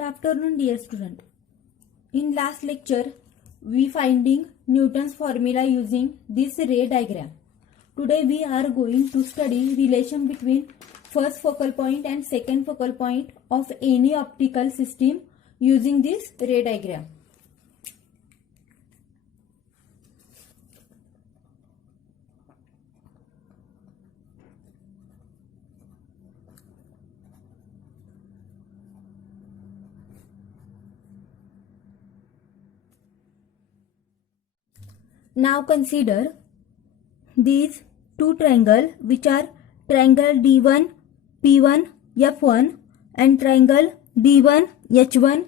Good afternoon, dear student. In last lecture, we finding Newton's formula using this ray diagram. Today we are going to study relation between first focal point and second focal point of any optical system using this ray diagram. Now consider these two triangles, which are triangle D1 P1 F1 and triangle D1 H1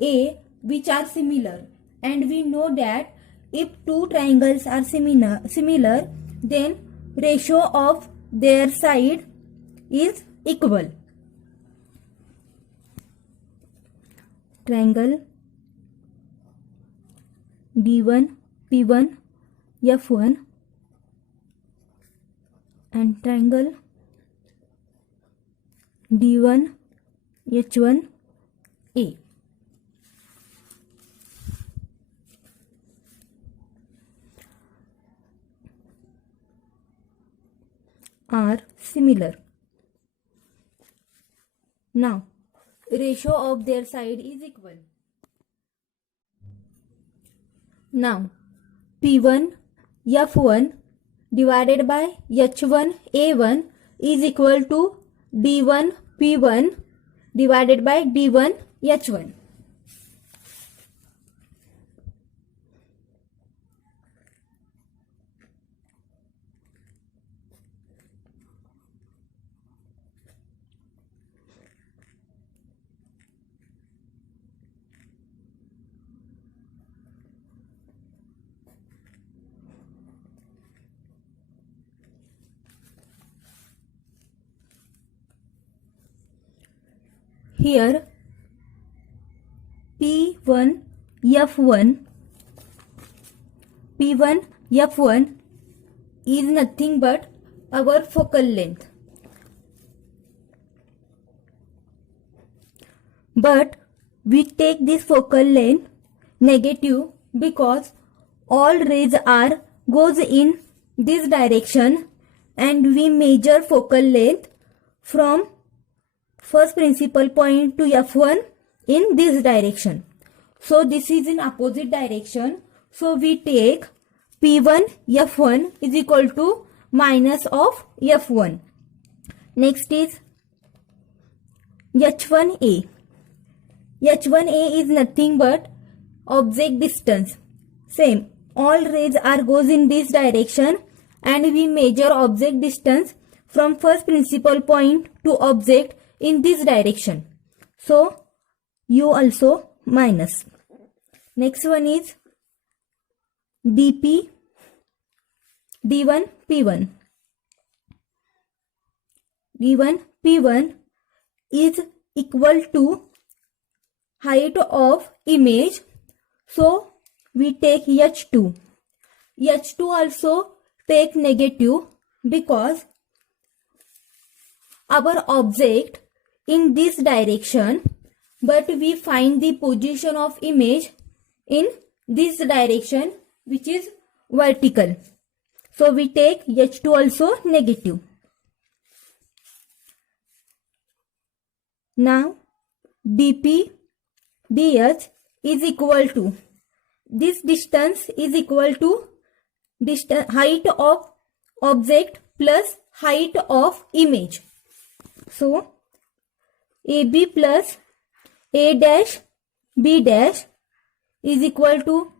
A, which are similar, and we know that if two triangles are similar, then ratio of their side is equal. Triangle D1 P1 F1 and triangle D1 H1 A. Are similar. Now, ratio of their side is equal. Now, P1 F1 divided by H1 A1 is equal to D1 P1 divided by D1 H1. Here P1 F1 is nothing but our focal length. But we take this focal length negative because all rays are goes in this direction, and we measure focal length from first principal point to F1 in this direction. So this is in opposite direction. So we take P1 F1 is equal to minus of F1. Next is H1A. H1A is nothing but object distance. Same, all rays are goes in this direction, and we measure object distance from first principal point to object in this direction. So you also minus. Next one is D1 P1. D1 P1 is equal to height of image. So we take H2. H2 also take negative because our object in this direction, but we find the position of image in this direction, which is vertical. So we take H2 also negative. Now DP DH is equal to, this distance is equal to height of object plus height of image. So AB plus A dash B dash is equal to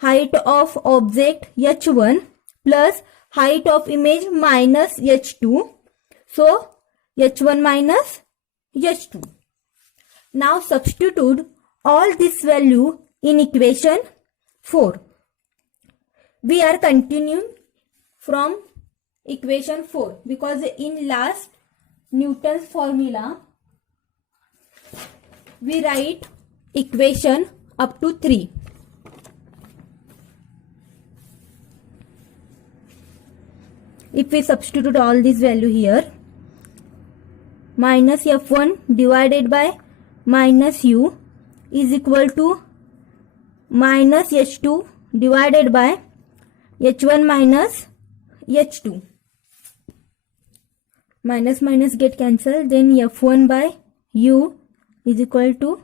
height of object H1 plus height of image minus H2. So H1 minus H2. Now substitute all this value in equation 4. We are continuing from equation 4 because in last Newton's formula we write equation up to 3. If we substitute all this value here, minus F1 divided by minus u is equal to minus h2 divided by h1 minus h2. Minus minus get cancelled, then f1 by u is equal to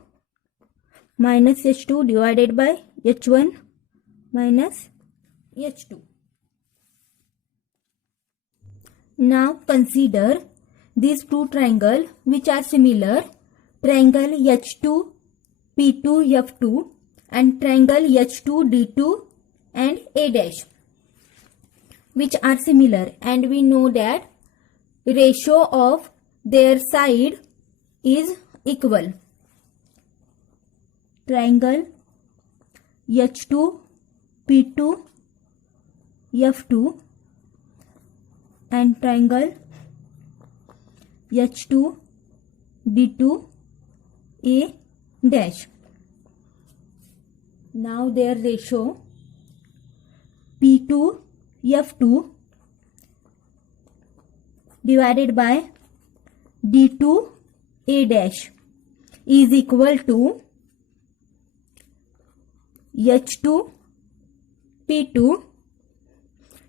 minus h2 divided by h1 minus h2. Now consider these two triangles which are similar, triangle H2 P2 F2 and triangle H2 D2 and A dash, which are similar, and we know that ratio of their side is equal. Triangle H2 P2 F2 and triangle H2 D2 A dash. Now their ratio P2 F2 divided by D2 A dash is equal to H2 P2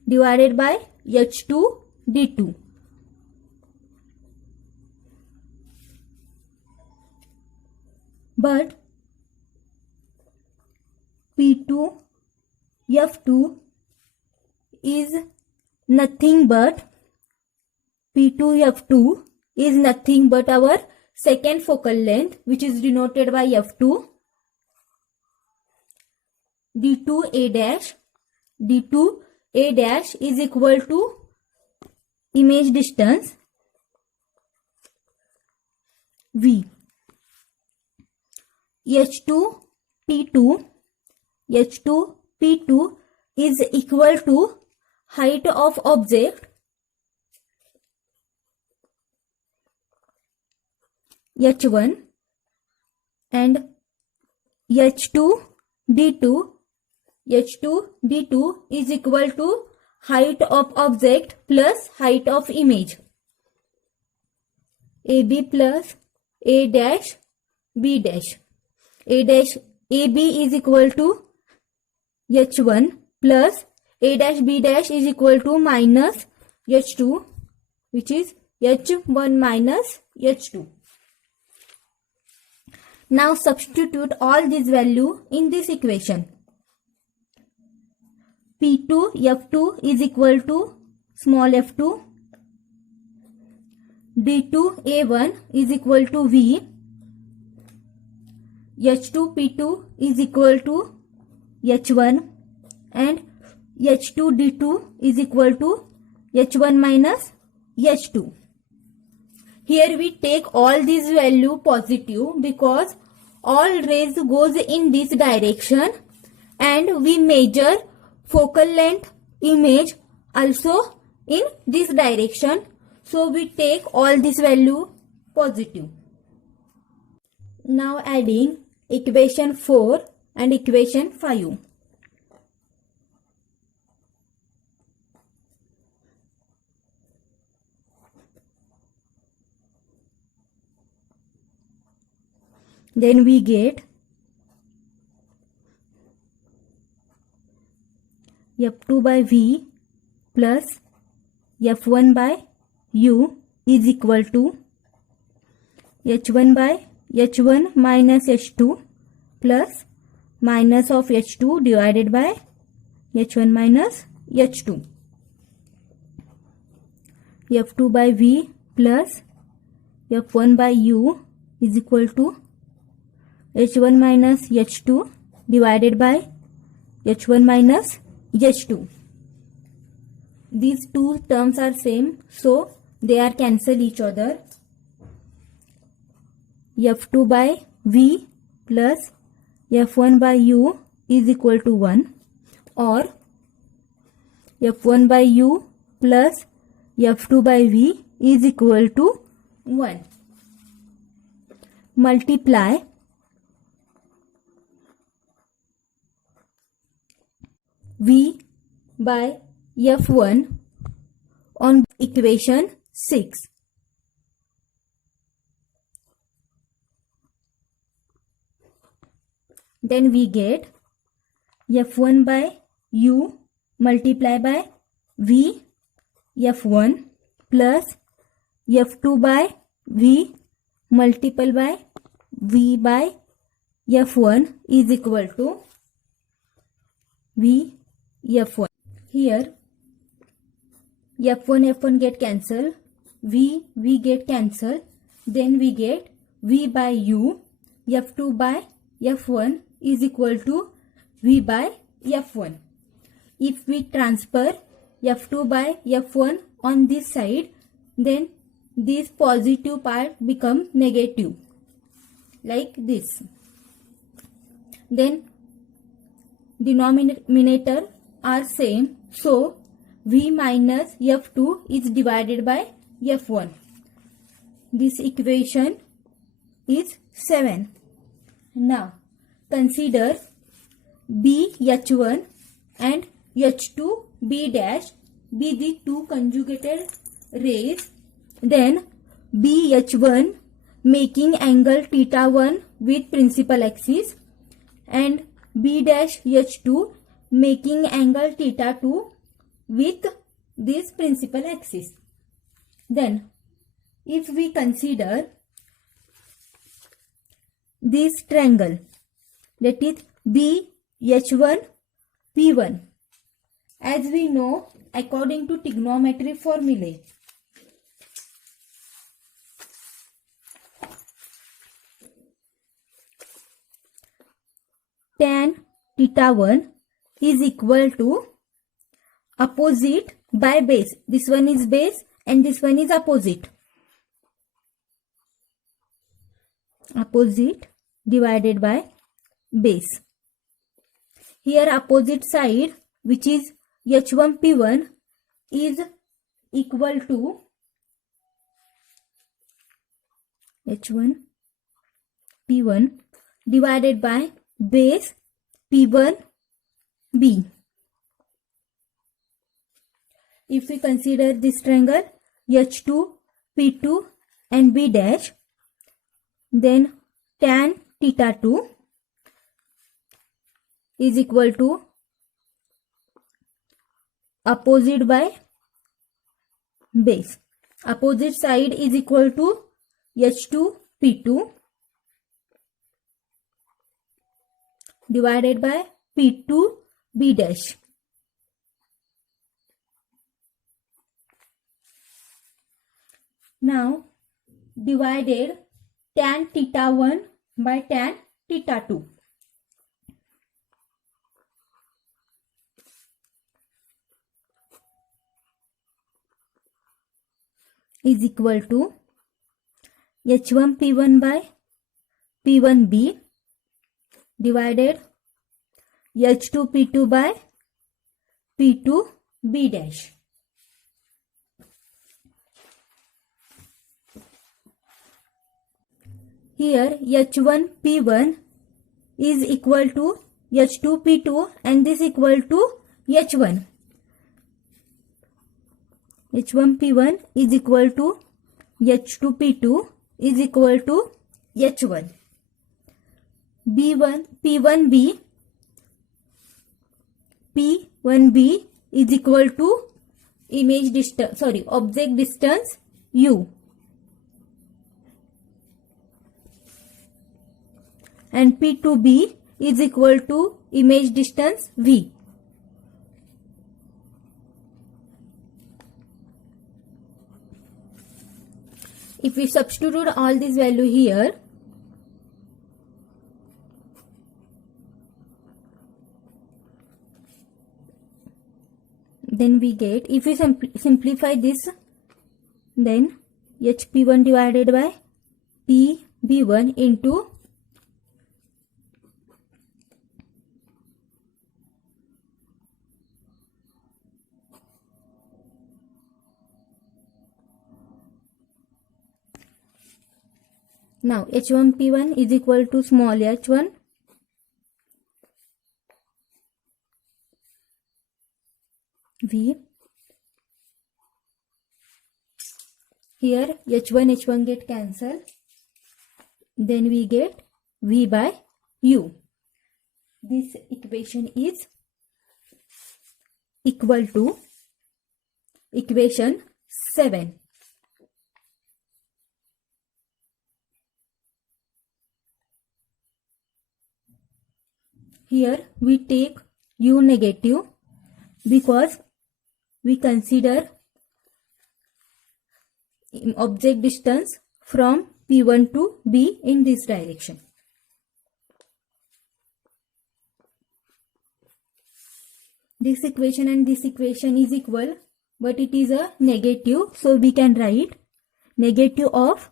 divided by H2 D2. But P2 F2 is nothing but our second focal length, which is denoted by F2. D2 A dash is equal to image distance V. H2 P2 is equal to height of object H1, and H2 D2 is equal to height of object plus height of image AB plus A dash B dash. AB is equal to H1 plus A dash B dash is equal to minus H2, which is H1 minus H2. Now substitute all these values in this equation. P2 F2 is equal to small f2. D2 A1 is equal to V. H2 P2 is equal to H1 and H2 D2 is equal to H1 minus H2. Here we take all these value positive because all rays goes in this direction, and we measure focal length image also in this direction. So we take all this value positive. Now adding equation 4 and equation 5. Then we get F2 by V plus F1 by U is equal to H1 by H1 minus H2 plus minus of H2 divided by H1 minus H2. F2 by V plus F1 by U is equal to H1 minus H2 divided by H1 minus H2. These two terms are same, so they are cancel each other. F2 by V plus F1 by U is equal to 1, or F1 by U plus F2 by V is equal to 1. Multiply V by F1 on equation 6. then we get F1 by U multiply by V F1 plus F2 by V multiple by V by F1 is equal to V F1. Here F1 get cancelled, V get cancelled, then we get V by U, F2 by F1 is equal to V by F1. If we transfer F2 by F1 on this side, then this positive part become negative like this. Then denominator are same, so V minus F2 is divided by F1. This equation is 7. Now consider B H1 and H2 B dash be the two conjugated rays. Then B H1 making angle theta 1 with principal axis and B dash H2 making angle theta 2 with this principal axis. Then if we consider this triangle, that is B H1 P1, as we know according to trigonometry formulae, tan theta 1 is equal to opposite by base. This one is base and this one is opposite. Opposite divided by base. Here opposite side, which is H1 P1, is equal to H1 P1 divided by base P1 B. If we consider this triangle H2 P2 and B dash, then tan theta 2 is equal to opposite by base. Opposite side is equal to H2 P2 divided by P2 B dash. Now divided tan theta 1 by tan theta 2. Is equal to H1 P1 by P1 B divided H2 P2 by P2 B dash. Here H1 P1 is equal to H2 P2 and this equal to H1. H1 P1 is equal to H2 P2 is equal to H1. B1 P1 B P1 B is equal to object distance U, and P2 B is equal to image distance V. If we substitute all this value here, then we get, if we simplify this, then HP1 divided by PB1 into now H1 P1 is equal to small h1 V. Here H1 get cancelled. Then we get V by U. this equation is equal to equation 7. Here we take u negative because we consider object distance from P1 to B in this direction. This equation and this equation is equal, but it is a negative, so we can write negative of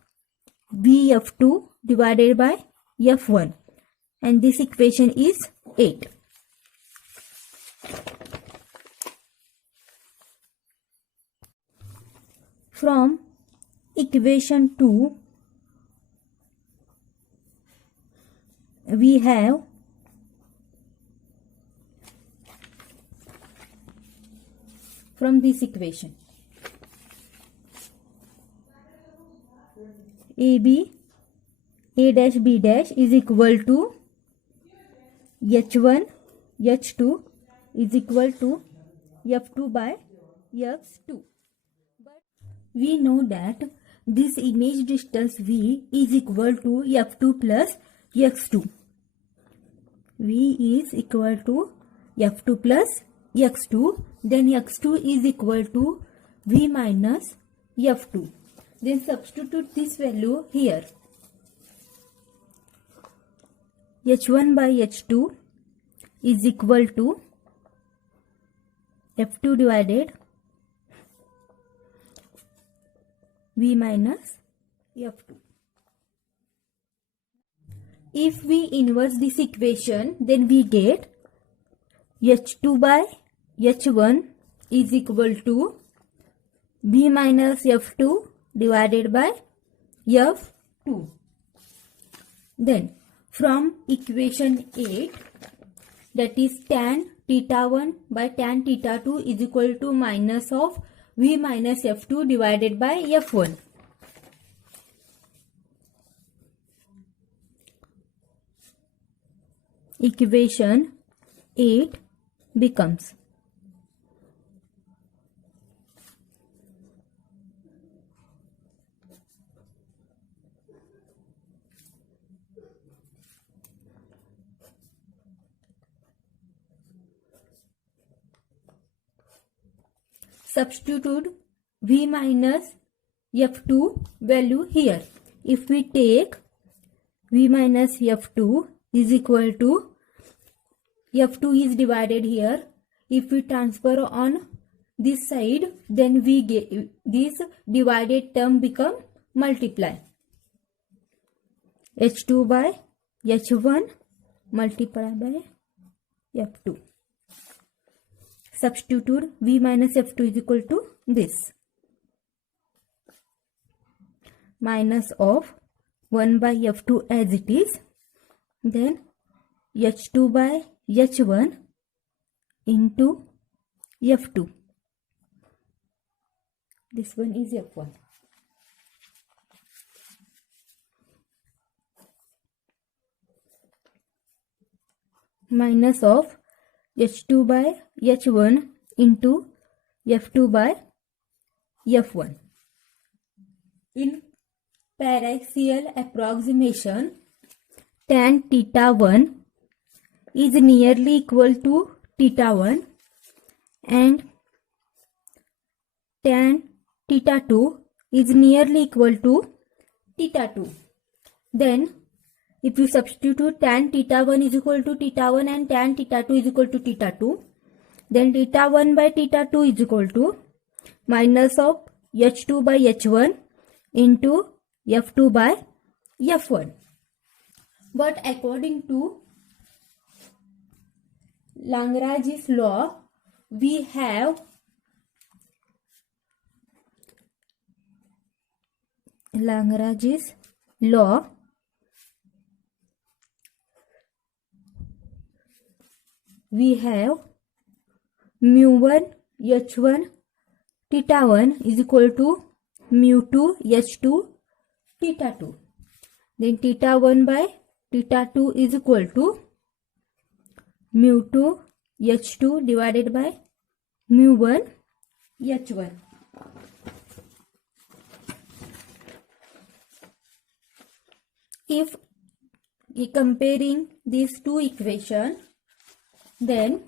Vf2 divided by F1, and this equation is 8. From equation 2, we have from this equation AB A dash B dash is equal to H1 H2 is equal to F2 by F2. But we know that this image distance V is equal to F2 plus X2. V is equal to F2 plus X2. Then X2 is equal to V minus F2. Then substitute this value here. H1 by H2 is equal to F2 divided V minus F2. If we inverse this equation, then we get H2 by H1 is equal to V minus F2 divided by F2. Then from equation 8, that is tan theta 1 by tan theta 2 is equal to minus of V minus F2 divided by F1. Equation 8 becomes substitute V minus F2 value here. If we take V minus F2 is equal to F2 is divided here. If we transfer on this side, then we get this divided term become multiply. H2 by H1 multiplied by F2. Substitute V minus F2 is equal to this. Minus of 1 by F2 as it is. Then H2 by H1 into F2. This one is F1. Minus of H2 by H1 into F2 by F1. In paraxial approximation, tan theta 1 is nearly equal to theta 1 and tan theta 2 is nearly equal to theta 2. Then if you substitute tan theta 1 is equal to theta 1 and tan theta 2 is equal to theta 2, then theta 1 by theta 2 is equal to minus of H2 by H1 into F2 by F1. But according to Lagrange's law, we have Lagrange's law we have mu1 H1 theta 1 is equal to mu2 H2 theta 2. Then theta 1 by theta 2 is equal to mu2 h2 divided by mu1 h1. If comparing these two equations, then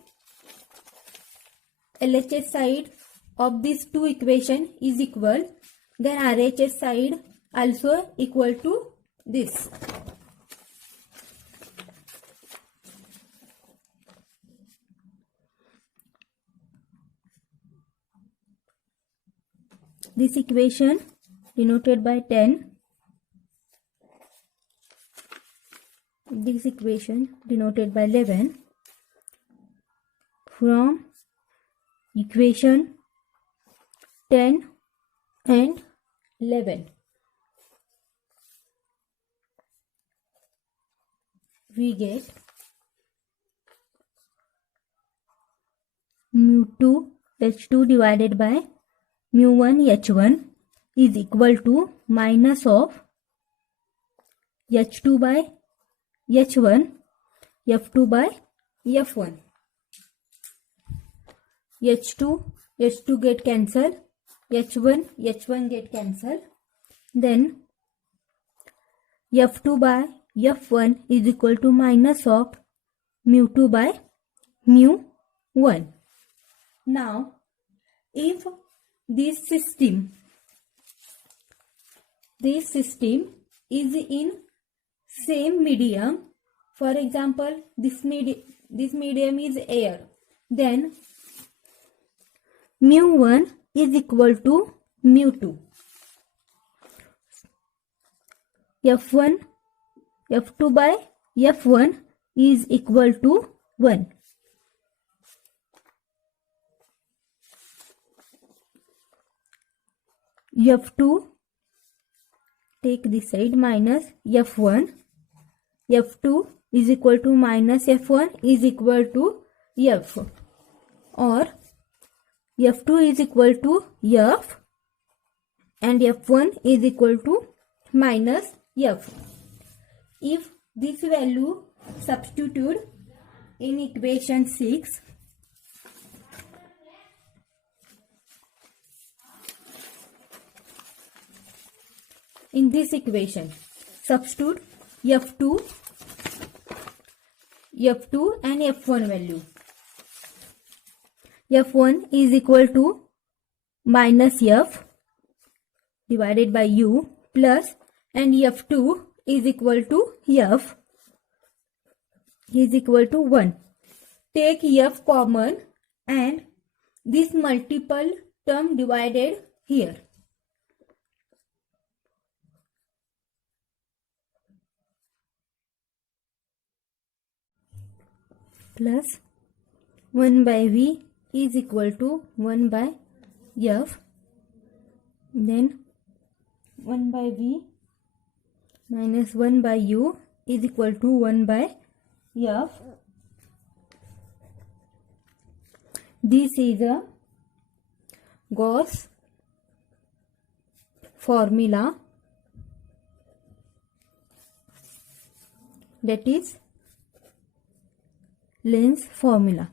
LHS side of these two equations is equal, then RHS side also equal to this. This equation denoted by 10. This equation denoted by 11. From equation 10 and 11, we get mu2 h2 divided by mu1 h1 is equal to minus of h2 by h1, f2 by f1. h2 get cancelled, h1 get cancelled, then f2 by f1 is equal to minus of mu2 by mu1. Now if this system is in same medium, for example this medium is air, then mu1 is equal to mu2. f2 by f1 is equal to 1. f2, take this side, minus f1, f2 is equal to minus f1 is equal to f, or f2 is equal to f and f1 is equal to minus f. If this value substituted in equation 6, in this equation substitute f2 and f1 value. f1 is equal to minus f divided by u plus, and f2 is equal to f is equal to 1. Take f common and this multiple term divided here. Plus 1 by v is equal to 1 by f, then 1 by v minus 1 by u is equal to 1 by f. This is a Gauss formula, that is Lenz formula.